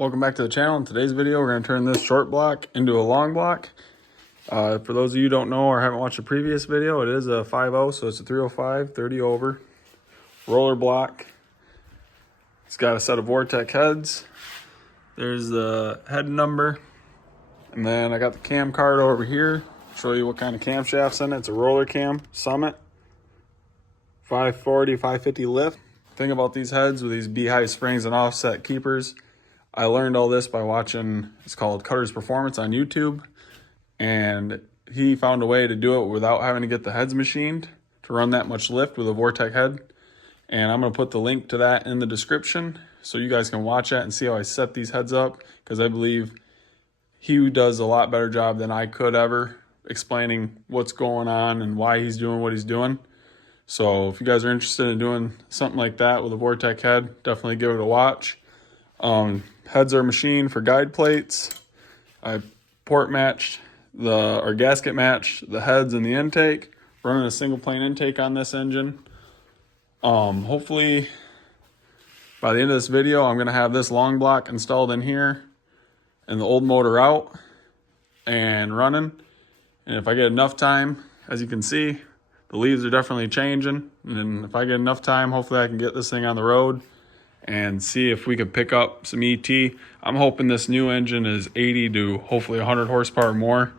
Welcome back to the channel. In today's video, we're going to turn this short block into a long block. For those of you who don't know or haven't watched a previous video, it is a 5.0, so it's a 305, 30 over roller block. It's got a set of Vortex heads. There's the head number. And then I got the cam card over here. Show you what kind of camshaft's in it. It's a roller cam, Summit, 540, 550 lift. Thing about these heads with these beehive springs and offset keepers, I learned all this by watching, it's called Cutter's Performance on YouTube, and he found a way to do it without having to get the heads machined to run that much lift with a Vortex head. And I'm going to put the link to that in the description so you guys can watch that and see how I set these heads up, because I believe he does a lot better job than I could ever explaining what's going on and why he's doing what he's doing. So if you guys are interested in doing something like that with a Vortex head, definitely give it a watch. Heads are machined for guide plates. I port matched or gasket matched the heads and the intake, running a single plane intake on this engine. Hopefully by the end of this video, I'm going to have this long block installed in here and the old motor out and running. And if I get enough time, as you can see, the leaves are definitely changing. And if I get enough time, hopefully I can get this thing on the road and see if we could pick up some ET. I'm hoping this new engine is 80 to hopefully 100 horsepower more.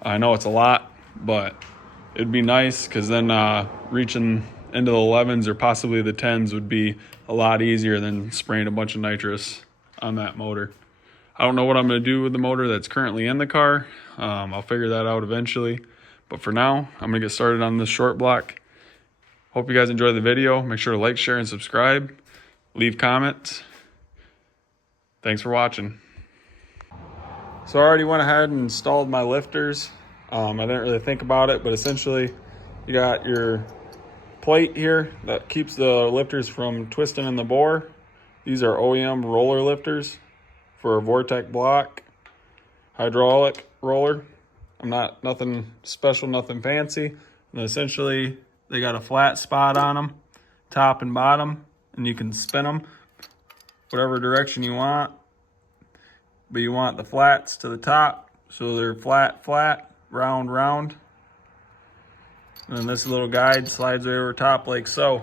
I know it's a lot, but it'd be nice, because then reaching into the 11s or possibly the 10s would be a lot easier than spraying a bunch of nitrous on that motor. I don't know what I'm going to do with the motor that's currently in the car. I'll figure that out eventually. But for now, I'm going to get started on this short block. Hope you guys enjoy the video. Make sure to like, share, and subscribe. Leave comments. Thanks for watching. So I already went ahead and installed my lifters. I didn't really think about it, but essentially you got your plate here that keeps the lifters from twisting in the bore. These are OEM roller lifters for a Vortex block, hydraulic roller. Nothing special, nothing fancy. And essentially they got a flat spot on them, top and bottom, and you can spin them whatever direction you want, but you want the flats to the top, so they're flat, round, round. And then this little guide slides right over top like so.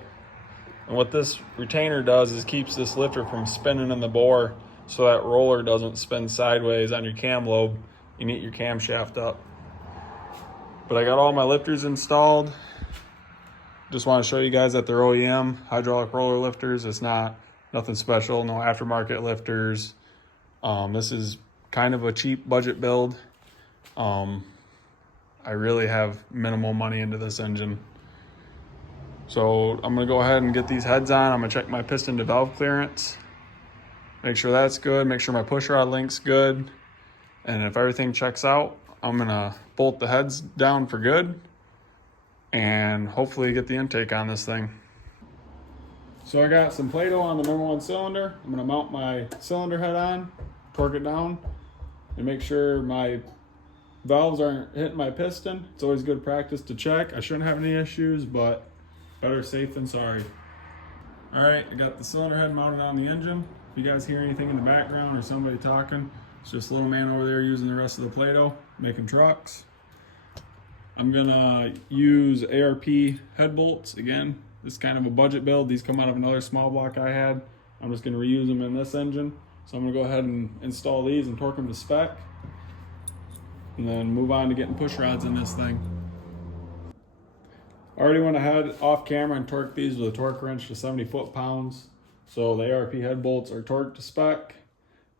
And what this retainer does is keeps this lifter from spinning in the bore, so that roller doesn't spin sideways on your cam lobe. You need your camshaft up. But I got all my lifters installed. Just want to show you guys that they're OEM hydraulic roller lifters. It's nothing special, no aftermarket lifters. This is kind of a cheap budget build. I really have minimal money into this engine. So I'm going to go ahead and get these heads on. I'm going to check my piston to valve clearance. Make sure that's good. Make sure my push rod link's good. And if everything checks out, I'm going to bolt the heads down for good and hopefully get the intake on this thing. So I got some Play-Doh on the number 1 cylinder. I'm going to mount my cylinder head on, torque it down, and make sure my valves aren't hitting my piston. It's always good practice to check. I shouldn't have any issues, but better safe than sorry. All right, I got the cylinder head mounted on the engine. If you guys hear anything in the background or somebody talking, it's just a little man over there using the rest of the Play-Doh, making trucks. I'm gonna use ARP head bolts. Again, this is kind of a budget build. These come out of another small block I had. I'm just gonna reuse them in this engine. So I'm gonna go ahead and install these and torque them to spec, and then move on to getting push rods in this thing. I already went ahead off camera and torqued these with a torque wrench to 70 foot-pounds. So the ARP head bolts are torqued to spec.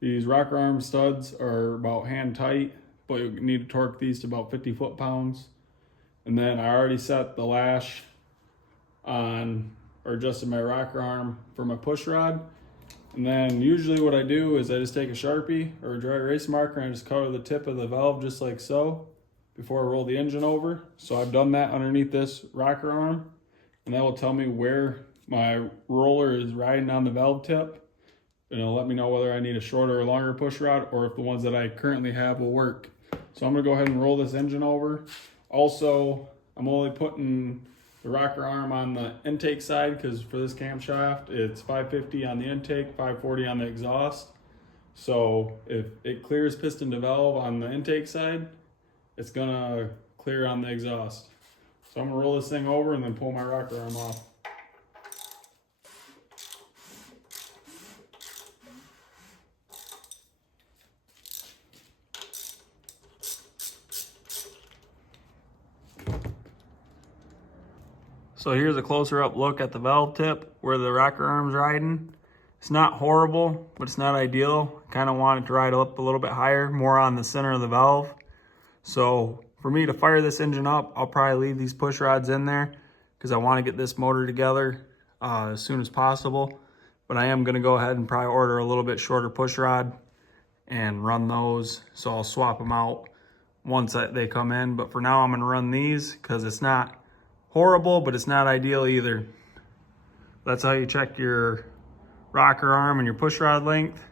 These rocker arm studs are about hand tight, but you need to torque these to about 50 foot-pounds. And then I already set the lash on, or adjusted my rocker arm for my push rod. And then usually what I do is I just take a Sharpie or a dry erase marker and I just cover the tip of the valve just like so before I roll the engine over. So I've done that underneath this rocker arm, and that will tell me where my roller is riding on the valve tip. And it'll let me know whether I need a shorter or longer push rod, or if the ones that I currently have will work. So I'm gonna go ahead and roll this engine over. Also, I'm only putting the rocker arm on the intake side, because for this camshaft, it's 550 on the intake, 540 on the exhaust. So if it clears piston to valve on the intake side, it's gonna clear on the exhaust. So I'm gonna roll this thing over and then pull my rocker arm off. So here's a closer up look at the valve tip where the rocker arm's riding. It's not horrible, but it's not ideal. I kind of want it to ride up a little bit higher, more on the center of the valve. So for me to fire this engine up, I'll probably leave these push rods in there because I want to get this motor together as soon as possible. But I am going to go ahead and probably order a little bit shorter push rod and run those. So I'll swap them out once they come in. But for now, I'm going to run these because it's not horrible, but it's not ideal either. That's how you check your rocker arm and your push rod length.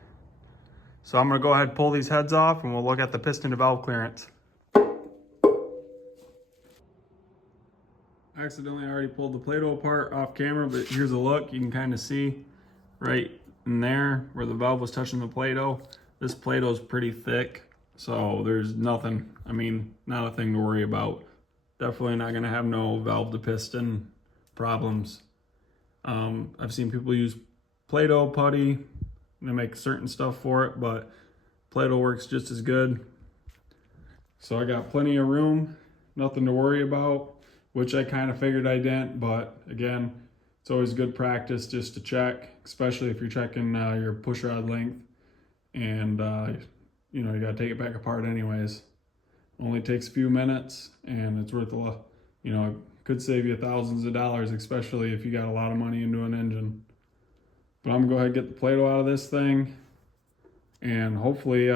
So I'm going to go ahead and pull these heads off and we'll look at the piston to valve clearance. I accidentally already pulled the Play-Doh apart off camera, but here's a look. You can kind of see right in there where the valve was touching the Play-Doh. This Play-Doh is pretty thick, so there's nothing, I mean, not a thing to worry about. Definitely not gonna have no valve to piston problems. I've seen people use Play-Doh putty. They make certain stuff for it, but Play-Doh works just as good. So I got plenty of room, nothing to worry about, which I kind of figured I didn't, but again, it's always good practice just to check, especially if you're checking your push rod length, and you know, you gotta take it back apart anyways. Only takes a few minutes, and it's worth a lot, you know, it could save you thousands of dollars, especially if you got a lot of money into an engine. But I'm gonna go ahead and get the Play-Doh out of this thing and hopefully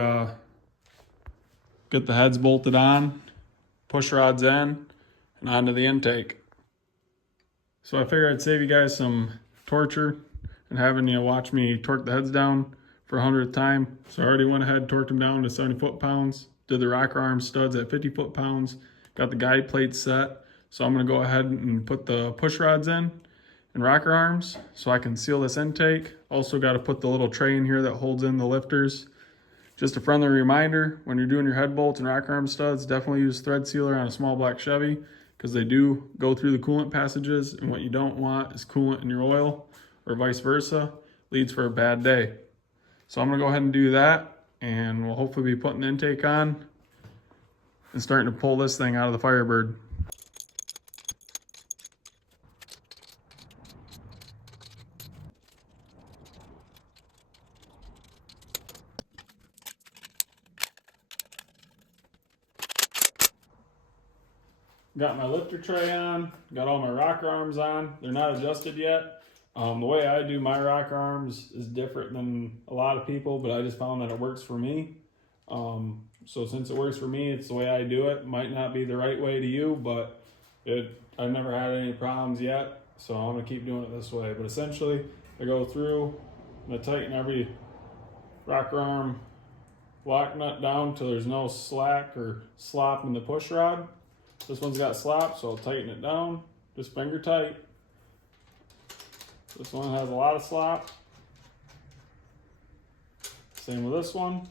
get the heads bolted on, push rods in, and onto the intake. So I figured I'd save you guys some torture and having you watch me torque the heads down for 100th time. So I already went ahead and torqued them down to 70 foot-pounds, did the rocker arm studs at 50 foot-pounds, got the guide plates set. So I'm gonna go ahead and put the push rods in and rocker arms so I can seal this intake. Also got to put the little tray in here that holds in the lifters. Just a friendly reminder, when you're doing your head bolts and rocker arm studs, definitely use thread sealer on a small black Chevy because they do go through the coolant passages, and what you don't want is coolant in your oil or vice versa. Leads for a bad day. So I'm gonna go ahead and do that, and we'll hopefully be putting the intake on and starting to pull this thing out of the Firebird. Got my lifter tray on, got all my rocker arms on. They're not adjusted yet. The way I do my rocker arms is different than a lot of people, but I just found that it works for me. So since it works for me, it's the way I do it. Might not be the right way to you, but I've never had any problems yet, so I'm gonna keep doing it this way. But essentially, I go through and I tighten every rocker arm lock nut down till there's no slack or slop in the push rod. This one's got slop, so I'll tighten it down, just finger tight. This one has a lot of slop. Same with this one.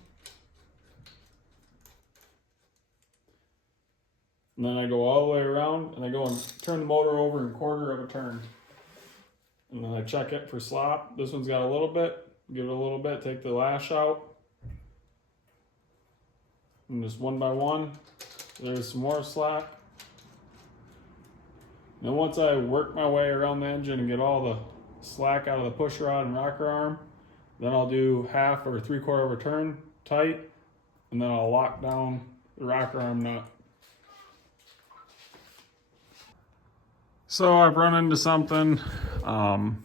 And then I go all the way around and I go and turn the motor over in a quarter of a turn. And then I check it for slop. This one's got a little bit, give it a little bit, take the lash out. And just one by one, there's some more slop. Then once I work my way around the engine and get all the slack out of the push rod and rocker arm, then I'll do half or 3/4 of a turn tight, and then I'll lock down the rocker arm nut. So I've run into something. I've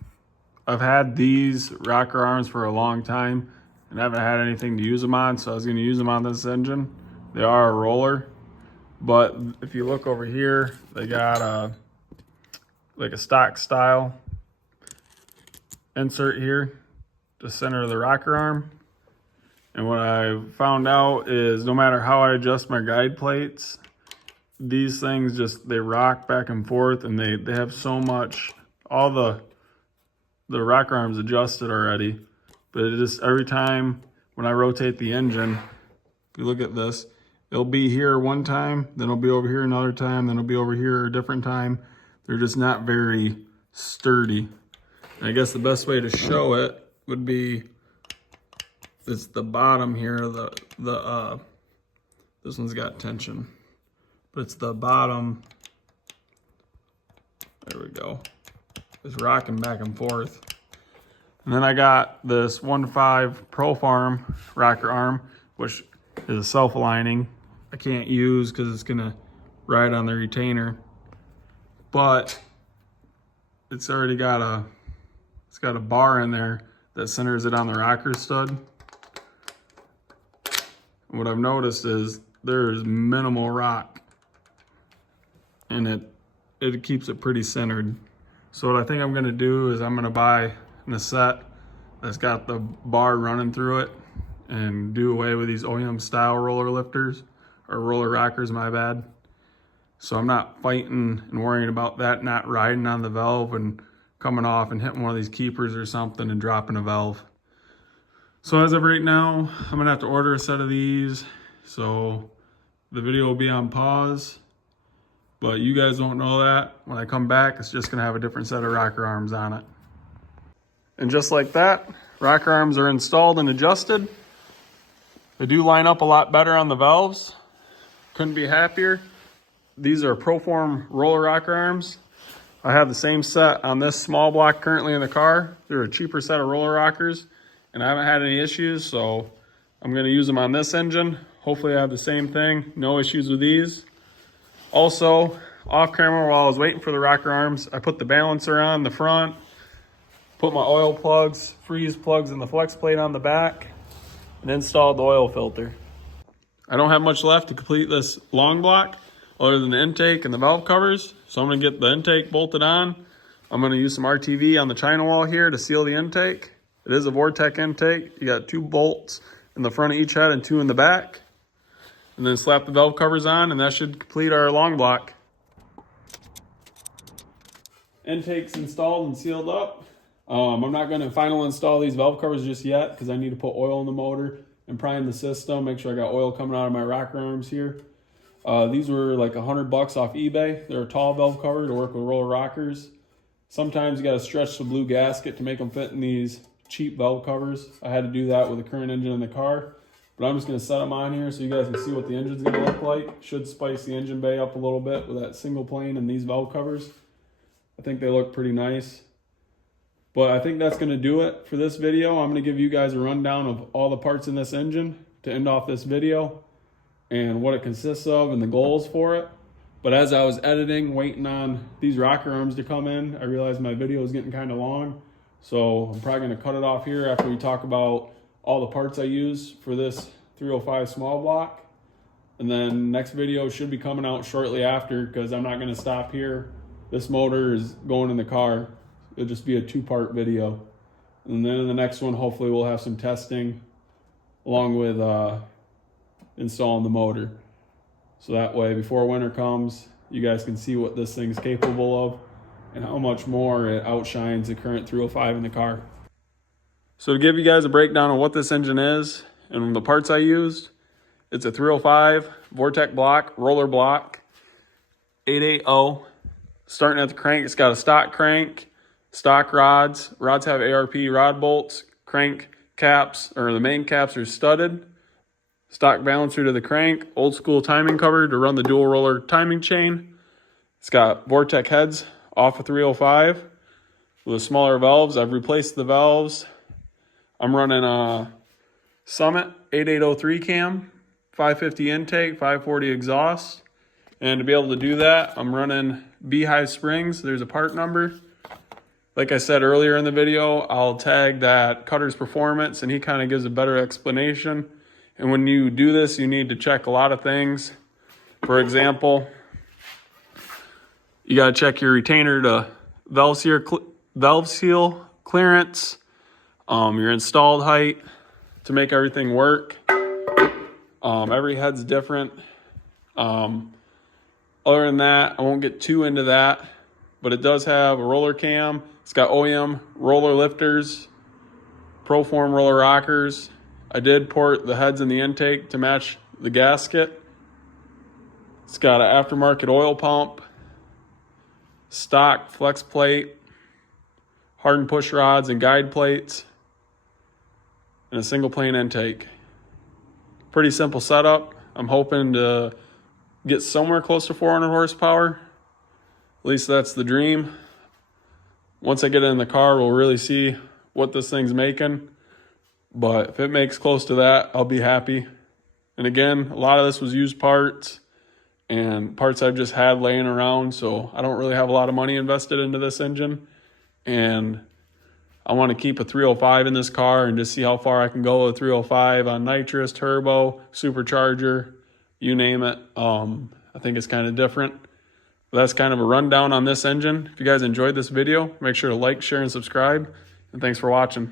had these rocker arms for a long time and haven't had anything to use them on, so I was going to use them on this engine. They are a roller, but if you look over here, they got like a stock style insert here, the center of the rocker arm. And what I found out is no matter how I adjust my guide plates, these things just, they rock back and forth, and they have so much, all the rocker arms adjusted already, but it just, every time when I rotate the engine, if you look at this, it'll be here one time, then it'll be over here another time, then it'll be over here a different time. They're just not very sturdy. And I guess the best way to show it would be, it's the bottom here, this one's got tension, but it's the bottom, there we go, it's rocking back and forth. And then I got this 1.5 Pro Farm rocker arm, which is self-aligning. I can't use because it's gonna ride on the retainer, but it's already got a bar in there that centers it on the rocker stud. And what I've noticed is there's minimal rock, and it keeps it pretty centered. So what I think I'm gonna do is I'm gonna buy a set that's got the bar running through it and do away with these OEM style roller lifters, or roller rockers, my bad. So I'm not fighting and worrying about that not riding on the valve and coming off and hitting one of these keepers or something and dropping a valve. So as of right now, I'm gonna have to order a set of these. So the video will be on pause, but you guys won't know that. When I come back, it's just gonna have a different set of rocker arms on it. And just like that, rocker arms are installed and adjusted. They do line up a lot better on the valves. Couldn't be happier. These are Proform roller rocker arms. I have the same set on this small block currently in the car. They're a cheaper set of roller rockers, and I haven't had any issues, so I'm gonna use them on this engine. Hopefully I have the same thing, no issues with these. Also, off camera while I was waiting for the rocker arms, I put the balancer on the front, put my oil plugs, freeze plugs, and the flex plate on the back, and installed the oil filter. I don't have much left to complete this long block other than the intake and the valve covers. So I'm gonna get the intake bolted on. I'm gonna use some RTV on the China wall here to seal the intake. It is a Vortec intake. You got 2 bolts in the front of each head and 2 in the back. And then slap the valve covers on, and that should complete our long block. Intake's installed and sealed up. I'm not gonna final install these valve covers just yet because I need to put oil in the motor and prime the system, make sure I got oil coming out of my rocker arms here. These were like $100 off eBay. They're a tall valve cover to work with roller rockers. Sometimes you gotta stretch the blue gasket to make them fit in these cheap valve covers. I had to do that with the current engine in the car, but I'm just gonna set them on here so you guys can see what the engine's gonna look like. Should spice the engine bay up a little bit with that single plane and these valve covers. I think they look pretty nice. But I think that's gonna do it for this video. I'm gonna give you guys a rundown of all the parts in this engine to end off this video and what it consists of and the goals for it. But as I was editing, waiting on these rocker arms to come in, I realized my video is getting kind of long. So I'm probably gonna cut it off here after we talk about all the parts I use for this 305 small block. And then next video should be coming out shortly after because I'm not gonna stop here. This motor is going in the car. It'll just be a 2-part video. And then in the next one, hopefully we'll have some testing along with installing the motor. So that way, before winter comes, you guys can see what this thing's capable of and how much more it outshines the current 305 in the car. So to give you guys a breakdown of what this engine is and the parts I used, it's a 305 Vortec block, roller block, 880. Starting at the crank, it's got a stock crank, stock rods. Rods have ARP rod bolts. Crank caps, or the main caps, are studded. Stock balancer to the crank. Old school timing cover to run the dual roller timing chain. It's got Vortec heads off of 305 with smaller valves. I've replaced the valves. I'm running a Summit 8803 cam, 550 intake, 540 exhaust. And to be able to do that, I'm running Beehive springs. There's a part number. Like I said earlier in the video, I'll tag that Cutter's Performance, and he kind of gives a better explanation. And when you do this, you need to check a lot of things. For example, you got to check your retainer to valve seal clearance, your installed height to make everything work. Every head's different. Other than that, I won't get too into that, but it does have a roller cam. It's got OEM roller lifters, Proform roller rockers, I did port the heads in the intake to match the gasket. It's got an aftermarket oil pump, stock flex plate, hardened push rods and guide plates, and a single plane intake. Pretty simple setup. I'm hoping to get somewhere close to 400 horsepower. At least that's the dream. Once I get it in the car, we'll really see what this thing's making. But if it makes close to that, I'll be happy. And again, a lot of this was used parts and parts I've just had laying around, so I don't really have a lot of money invested into this engine. And I want to keep a 305 in this car and just see how far I can go with 305 on nitrous, turbo, supercharger, you name it. I think it's kind of different. But that's kind of a rundown on this engine. If you guys enjoyed this video, make sure to like, share, and subscribe. And thanks for watching.